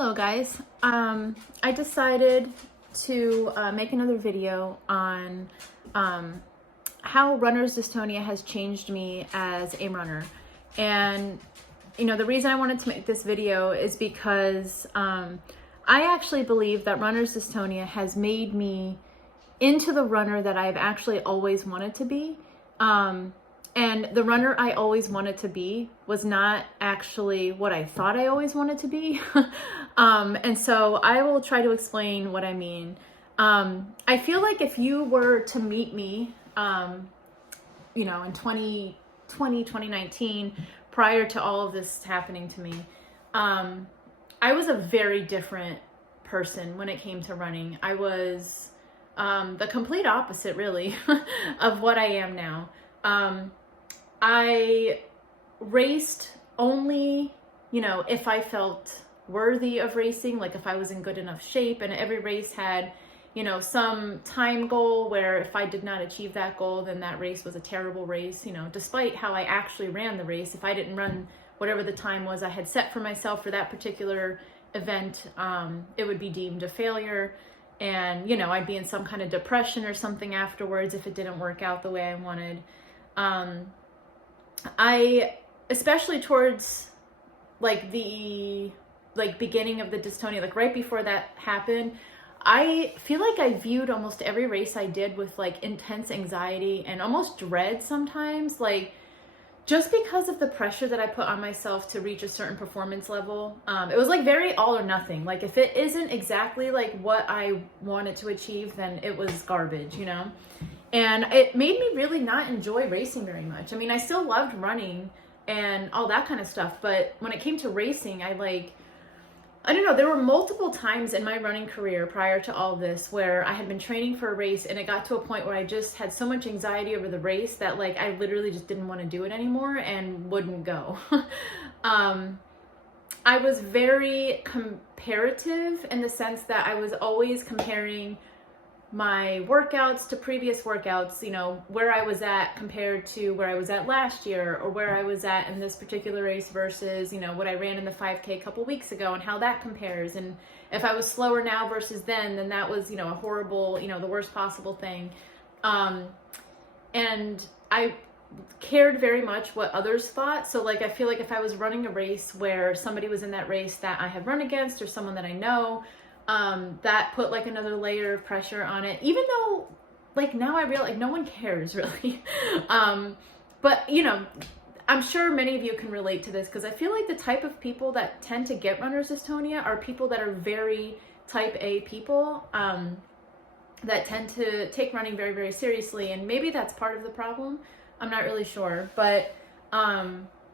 Hello guys. I decided to make another video on how runner's dystonia has changed me as a runner. And the reason I wanted to make this video is because I actually believe that runner's dystonia has made me into the runner that I've actually always wanted to be. And the runner I always wanted to be was not actually what I thought I always wanted to be. And so I will try to explain what I mean. I feel like if you were to meet me, in 2020, 2019, prior to all of this happening to me, I was a very different person when it came to running. I was the complete opposite, really, of what I am now. I raced only, if I felt worthy of racing, like if I was in good enough shape, and every race had, some time goal where if I did not achieve that goal, then that race was a terrible race, despite how I actually ran the race. If I didn't run whatever the time was I had set for myself for that particular event, it would be deemed a failure. And, I'd be in some kind of depression or something afterwards if it didn't work out the way I wanted. Especially towards the beginning of the dystonia, like right before that happened, I feel like I viewed almost every race I did with intense anxiety and almost dread sometimes, just because of the pressure that I put on myself to reach a certain performance level. It was very all or nothing. If it isn't exactly what I wanted to achieve, then it was garbage, And it made me really not enjoy racing very much. I mean, I still loved running and all that kind of stuff, but when it came to racing, I don't know, there were multiple times in my running career prior to all this where I had been training for a race and it got to a point where I just had so much anxiety over the race that I literally just didn't want to do it anymore and wouldn't go. I was very comparative in the sense that I was always comparing my workouts to previous workouts, where I was at compared to where I was at last year, or where I was at in this particular race versus, what I ran in the 5K a couple weeks ago and how that compares. And if I was slower now versus then that was, a horrible, the worst possible thing. And I cared very much what others thought. So I feel like if I was running a race where somebody was in that race that I have run against or someone that I know, that put another layer of pressure on it, even though now I realize no one cares really. But I'm sure many of you can relate to this, because I feel like the type of people that tend to get runner's dystonia are people that are very type A people, that tend to take running very, very seriously. And maybe that's part of the problem. I'm not really sure, but,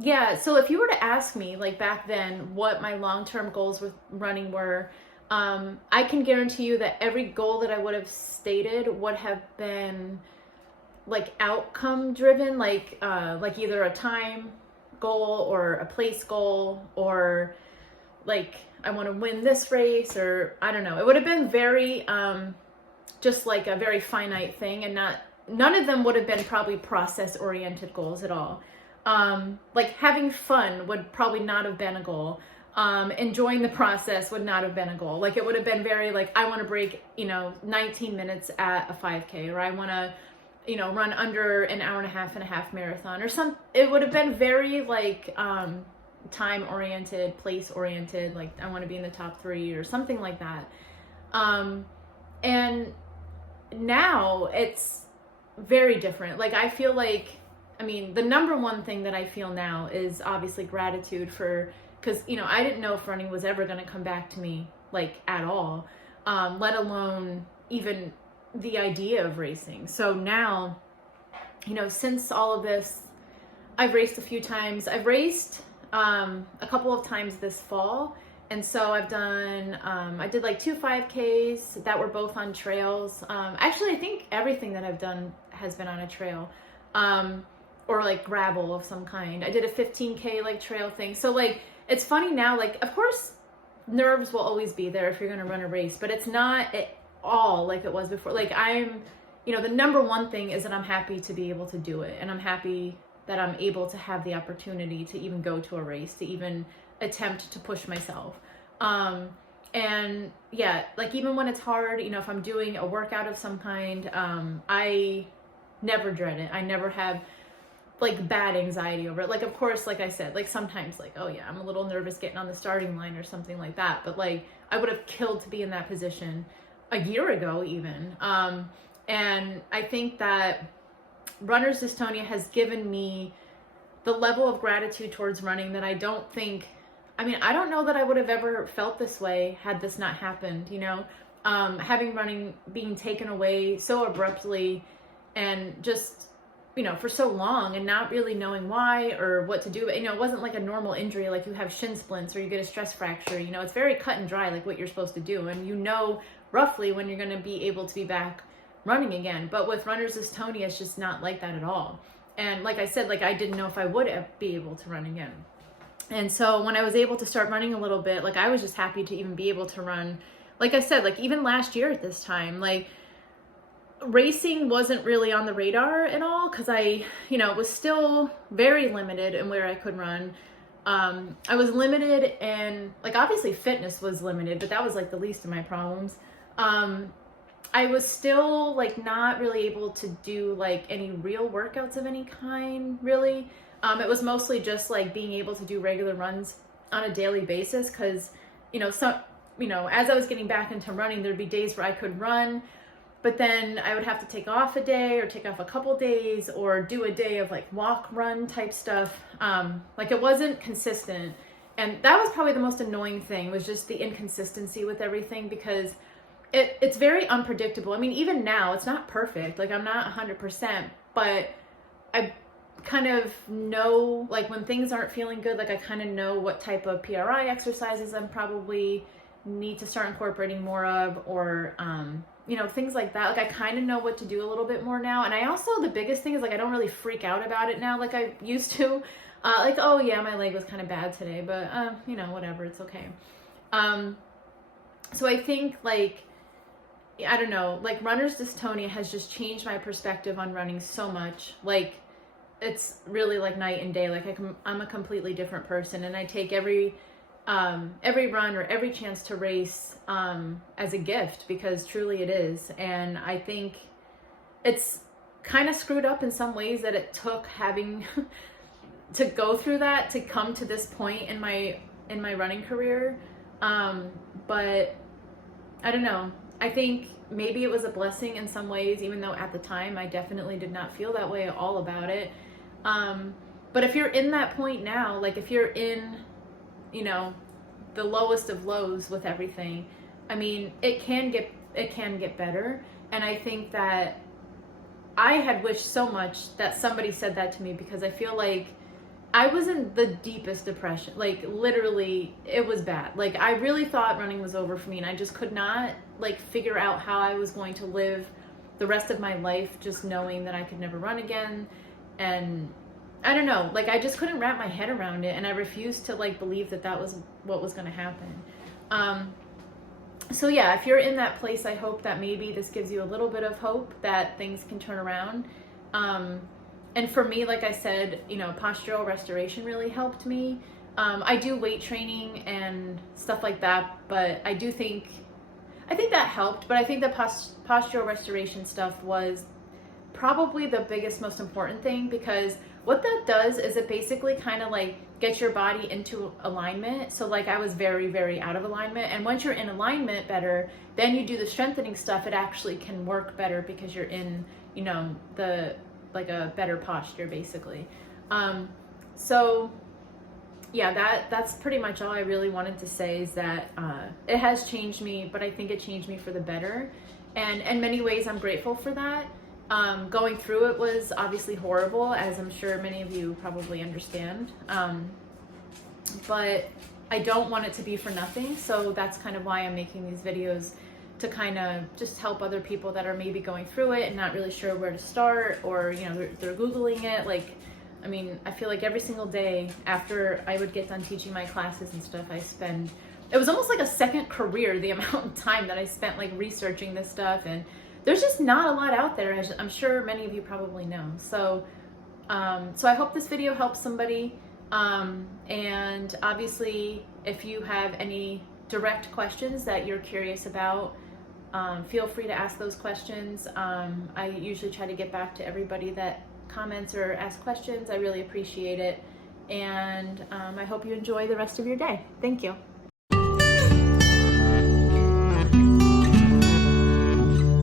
yeah. So if you were to ask me back then what my long-term goals with running were, I can guarantee you that every goal that I would have stated would have been outcome driven, either a time goal or a place goal, or I want to win this race, or I don't know. It would have been very, just a very finite thing, and none of them would have been probably process oriented goals at all. Having fun would probably not have been a goal. Enjoying the process would not have been a goal. It would have been very I want to break 19 minutes at a 5K, or I want to run under an hour and a half marathon, or it would have been very time oriented, place oriented, I want to be in the top 3 or something like that. And now it's very different. I feel the number one thing that I feel now is obviously gratitude for, because I didn't know if running was ever going to come back to me at all, let alone even the idea of racing. So now, since all of this, I've raced a few times. I've raced a couple of times this fall, and so I've done I did 2 5Ks that were both on trails. Actually, I think everything that I've done has been on a trail, or gravel of some kind. I did a 15K trail thing. So it's funny now, of course, nerves will always be there if you're going to run a race, but it's not at all like it was before. I'm, the number one thing is that I'm happy to be able to do it. And I'm happy that I'm able to have the opportunity to even go to a race, to even attempt to push myself. And yeah, like even when it's hard, you know, if I'm doing a workout of some kind, I never dread it. I never have like bad anxiety over it. Like, of course, like I said, like sometimes like, oh yeah, I'm a little nervous getting on the starting line or something like that. But like, I would have killed to be in that position a year ago even. And I think that runner's dystonia has given me the level of gratitude towards running that I don't think, I mean, I don't know that I would have ever felt this way had this not happened, you know? Having running being taken away so abruptly and just, you know, for so long and not really knowing why or what to do. You know, it wasn't like a normal injury, like you have shin splints or you get a stress fracture. You know, it's very cut and dry, like what you're supposed to do. And you know roughly when you're going to be able to be back running again. But with runner's dystonia, it's just not like that at all. And like I said, like I didn't know if I would be able to run again. And so when I was able to start running a little bit, like I was just happy to even be able to run. Like I said, like even last year at this time, like racing wasn't really on the radar at all because I, you know, was still very limited in where I could run. I was limited and like obviously fitness was limited, but that was like the least of my problems. I was still like not really able to do like any real workouts of any kind, really. It was mostly just like being able to do regular runs on a daily basis because, you know, as I was getting back into running, there'd be days where I could run, but then I would have to take off a day or take off a couple days or do a day of like walk, run type stuff. Like it wasn't consistent. And that was probably the most annoying thing, was just the inconsistency with everything, because it's very unpredictable. I mean, even now it's not perfect. Like I'm not 100%, but I kind of know like when things aren't feeling good, like I kind of know what type of PRI exercises I'm probably need to start incorporating more of, or, you know, things like that. Like I kind of know what to do a little bit more now. And I also, the biggest thing is like, I don't really freak out about it now like I used to. Like, oh yeah, my leg was kind of bad today, but, you know, whatever, it's okay. So I think like, I don't know, like runner's dystonia has just changed my perspective on running so much. Like it's really like night and day. Like I'm a completely different person, and I take every run or every chance to race as a gift, because truly it is. And I think it's kind of screwed up in some ways that it took having to go through that to come to this point in my running career. But I don't know. I think maybe it was a blessing in some ways, even though at the time I definitely did not feel that way at all about it. But if you're in that point now, like if you're in, you know, the lowest of lows with everything, I mean, it can get better. And I think that I had wished so much that somebody said that to me, because I feel like I was in the deepest depression. Like literally it was bad. Like I really thought running was over for me, and I just could not like figure out how I was going to live the rest of my life just knowing that I could never run again. And I don't know, like I just couldn't wrap my head around it, and I refused to like believe that that was what was going to happen. So yeah, if you're in that place, I hope that maybe this gives you a little bit of hope that things can turn around. And for me, like I said, you know, postural restoration really helped me. I do weight training and stuff like that, but I think that helped. But I think the postural restoration stuff was probably the biggest, most important thing, because what that does is it basically kind of like gets your body into alignment. So like I was very, very out of alignment. And once you're in alignment better, then you do the strengthening stuff. It actually can work better because you're in, you know, like a better posture basically. So yeah, that's pretty much all I really wanted to say, is that it has changed me, but I think it changed me for the better. And in many ways, I'm grateful for that. Going through it was obviously horrible, as I'm sure many of you probably understand. But I don't want it to be for nothing. So that's kind of why I'm making these videos, to kind of just help other people that are maybe going through it and not really sure where to start, or, you know, they're Googling it. Like, I mean, I feel like every single day after I would get done teaching my classes and stuff, it was almost like a second career, the amount of time that I spent like researching this stuff. And there's just not a lot out there, as I'm sure many of you probably know. So, so I hope this video helps somebody. And obviously, if you have any direct questions that you're curious about, feel free to ask those questions. I usually try to get back to everybody that comments or asks questions. I really appreciate it. And I hope you enjoy the rest of your day. Thank you.